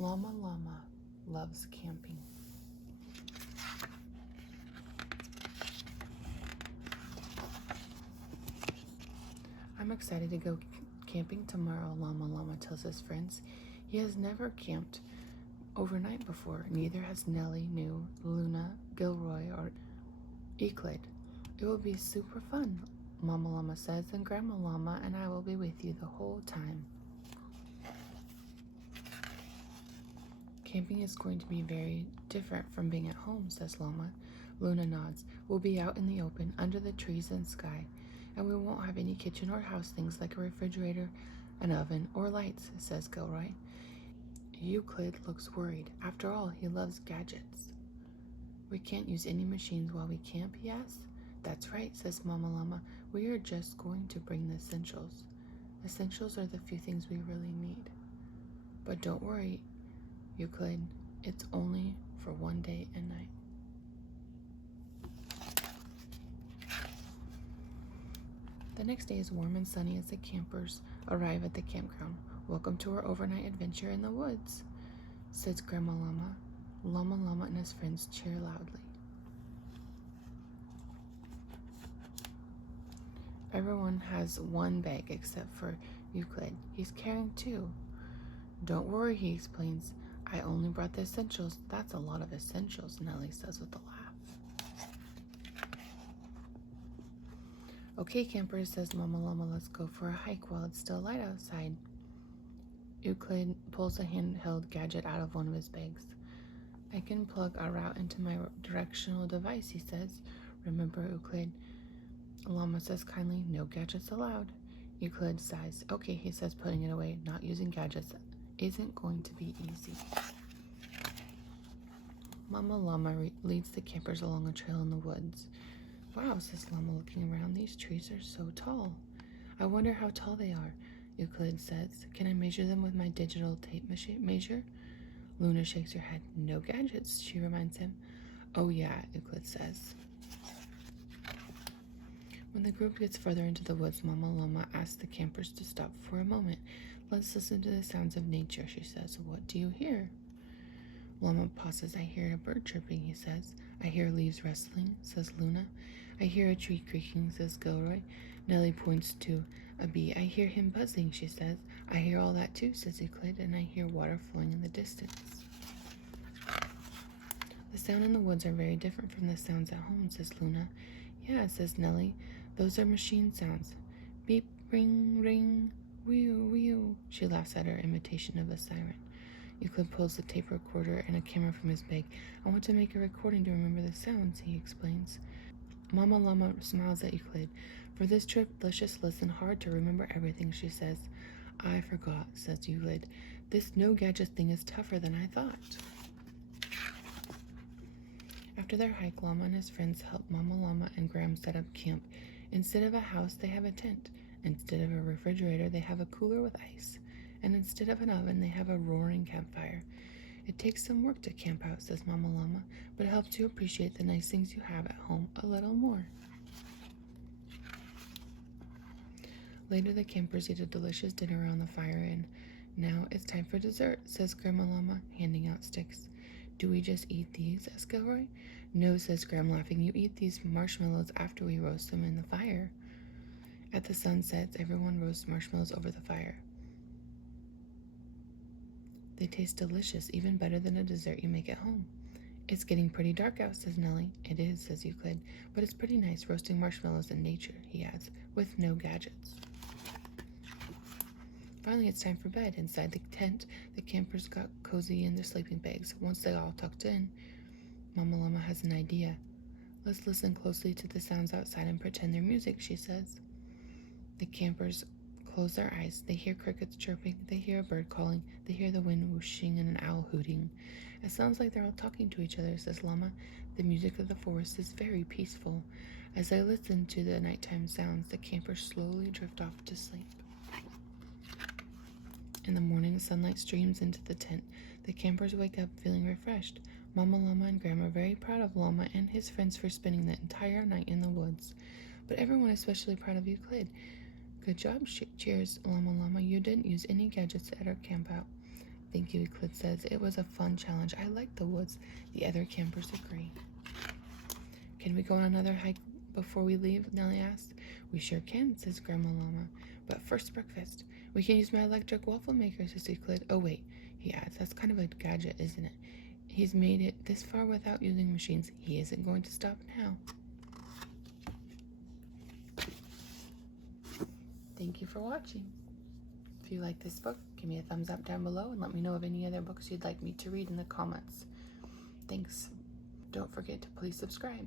Llama Llama loves camping. I'm excited to go camping tomorrow, Llama Llama tells his friends. He has never camped overnight before. Neither has Nellie, New, Luna, Gilroy, or Euclid. It will be super fun, Mama Llama says, and Grandma Llama and I will be with you the whole time. Camping is going to be very different from being at home, says Llama. Luna nods. We'll be out in the open, under the trees and sky, and we won't have any kitchen or house things like a refrigerator, an oven, or lights, says Gilroy. Euclid looks worried. After all, he loves gadgets. We can't use any machines while we camp, he asks. That's right, says Mama Llama. We are just going to bring the essentials. Essentials are the few things we really need. But don't worry, Euclid, it's only for one day and night. The next day is warm and sunny as the campers arrive at the campground. Welcome to our overnight adventure in the woods, says Grandma Llama. Llama Llama and his friends cheer loudly. Everyone has one bag except for Euclid. He's carrying two. Don't worry, he explains. I only brought the essentials. That's a lot of essentials, Nellie says with a laugh. Okay, campers, says Mama Llama, let's go for a hike while it's still light outside. Euclid pulls a handheld gadget out of one of his bags. I can plug a route into my directional device, he says. Remember, Euclid? Llama says kindly, no gadgets allowed. Euclid sighs. Okay, he says, putting it away. Not using gadgets isn't going to be easy. Mama Llama leads the campers along a trail in the woods. Wow, says Llama, looking around. These trees are so tall. I wonder how tall they are, Euclid says. Can I measure them with my digital tape measure? Luna shakes her head. No gadgets, she reminds him. Oh yeah, Euclid says. When the group gets further into the woods, Mama Llama asks the campers to stop for a moment. Let's listen to the sounds of nature, she says. What do you hear? Llama pauses. I hear a bird chirping, he says. I hear leaves rustling, says Luna. I hear a tree creaking, says Gilroy. Nellie points to a bee. I hear him buzzing, she says. I hear all that too, says Euclid, and I hear water flowing in the distance. The sound in the woods are very different from the sounds at home, says Luna. Yeah, says Nellie. Those are machine sounds. Beep, ring, ring, whew, whew. She laughs at her imitation of a siren. Euclid pulls the tape recorder and a camera from his bag. I want to make a recording to remember the sounds, he explains. Mama Llama smiles at Euclid. For this trip, let's just listen hard to remember everything, she says. I forgot, says Euclid. This no gadget thing is tougher than I thought. After their hike, Llama and his friends help Mama Llama and Graham set up camp. Instead of a house, they have a tent. Instead of a refrigerator, they have a cooler with ice. And instead of an oven, they have a roaring campfire. It takes some work to camp out, says Mama Llama, but it helps you appreciate the nice things you have at home a little more. Later, the campers eat a delicious dinner around the fire, and now it's time for dessert, says Grandma Llama, handing out sticks. Do we just eat these? asks Gilroy. No, says Graham, laughing. You eat these marshmallows after we roast them in the fire. At the sun sets, everyone roasts marshmallows over the fire. They taste delicious, even better than a dessert you make at home. It's getting pretty dark out, says Nellie. It is, says Euclid, but it's pretty nice roasting marshmallows in nature, he adds, with no gadgets. Finally, it's time for bed. Inside the tent, the campers got cozy in their sleeping bags. Once they all tucked in, Mama Llama has an idea. Let's listen closely to the sounds outside and pretend they're music, she says. The campers close their eyes. They hear crickets chirping. They hear a bird calling. They hear the wind whooshing and an owl hooting. It sounds like they're all talking to each other, says Llama. The music of the forest is very peaceful. As they listen to the nighttime sounds, the campers slowly drift off to sleep. In the morning, sunlight streams into the tent. The campers wake up feeling refreshed. Mama Llama and Grandma are very proud of Llama and his friends for spending the entire night in the woods. But everyone is especially proud of Euclid. Good job, cheers, Llama Llama. You didn't use any gadgets at our camp out. Thank you, Euclid says. It was a fun challenge. I like the woods. The other campers agree. Can we go on another hike before we leave? Nellie asked. We sure can, says Grandma Llama. But first breakfast. We can use my electric waffle maker, says Euclid. Oh wait, he adds. That's kind of a gadget, isn't it? He's made it this far without using machines. He isn't going to stop now. Thank you for watching. If you like this book, give me a thumbs up down below and let me know of any other books you'd like me to read in the comments. Thanks. Don't forget to please subscribe.